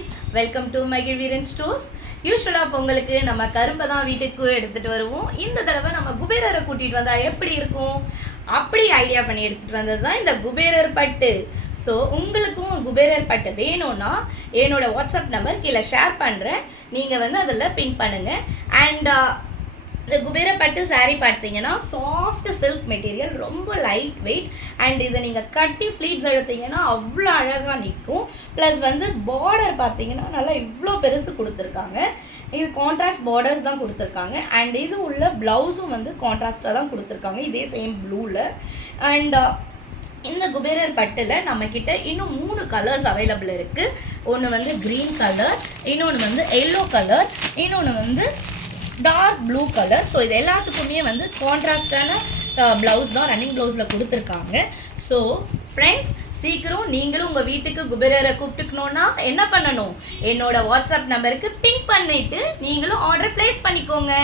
friends, welcome to Magilviran Stores. யூஸ்வலாக பொங்கலுக்கு நம்ம கரும்பை தான் வீட்டுக்கு எடுத்துகிட்டு வருவோம். இந்த தடவை நம்ம குபேரரை கூட்டிகிட்டு வந்தால் எப்படி இருக்கும் அப்படி ஐடியா பண்ணி எடுத்துகிட்டு வந்தது தான் இந்த குபேரர் பட்டு. ஸோ உங்களுக்கும் குபேரர் பட்டு வேணும்னா என்னோடய வாட்ஸ்அப் நம்பர் கீழே ஷேர் பண்ணுறேன். நீங்கள் வந்து அதில் பிங்க் பண்ணுங்கள். அண்ட் இந்த குபேர பட்டு சாரீ பார்த்தீங்கன்னா சாஃப்ட் சில்க் மெட்டீரியல், ரொம்ப லைட் வெயிட். அண்ட் இதை நீங்கள் கட்டி ஃப்ளீட்ஸ் எடுத்தீங்கன்னா அவ்வளோ அழகாக நிற்கும். ப்ளஸ் வந்து பார்டர் பார்த்தீங்கன்னா நல்லா இவ்வளோ பெருசு கொடுத்துருக்காங்க. இது கான்ட்ராஸ்ட் பார்டர்ஸ் தான் கொடுத்துருக்காங்க. அண்ட் இது உள்ள ப்ளவுஸும் வந்து கான்ட்ராஸ்டாக தான் கொடுத்துருக்காங்க, இதே சேம் ப்ளூவில். அண்ட் இந்த குபேரர் பட்டில் நம்மக்கிட்ட இன்னும் 3 கலர்ஸ் அவைலபிள் இருக்குது. ஒன்று வந்து க்ரீன் கலர், இன்னொன்று வந்து எல்லோ கலர், இன்னொன்று வந்து டார்க் ப்ளூ கலர். ஸோ இது எல்லாத்துக்குமே வந்து கான்ட்ராஸ்டான ப்ளவுஸ் தான் ரன்னிங் ப்ளவுஸில் கொடுத்துருக்காங்க. ஸோ ஃப்ரெண்ட்ஸ், சீக்கிரம் நீங்களும் உங்கள் வீட்டுக்கு குபேரரை கூப்பிட்டுக்கணுன்னா என்ன பண்ணணும், என்னோடய வாட்ஸ்அப் நம்பருக்கு பிங்க் பண்ணிவிட்டு நீங்களும் ஆர்டர் ப்ளேஸ் பண்ணிக்கோங்க.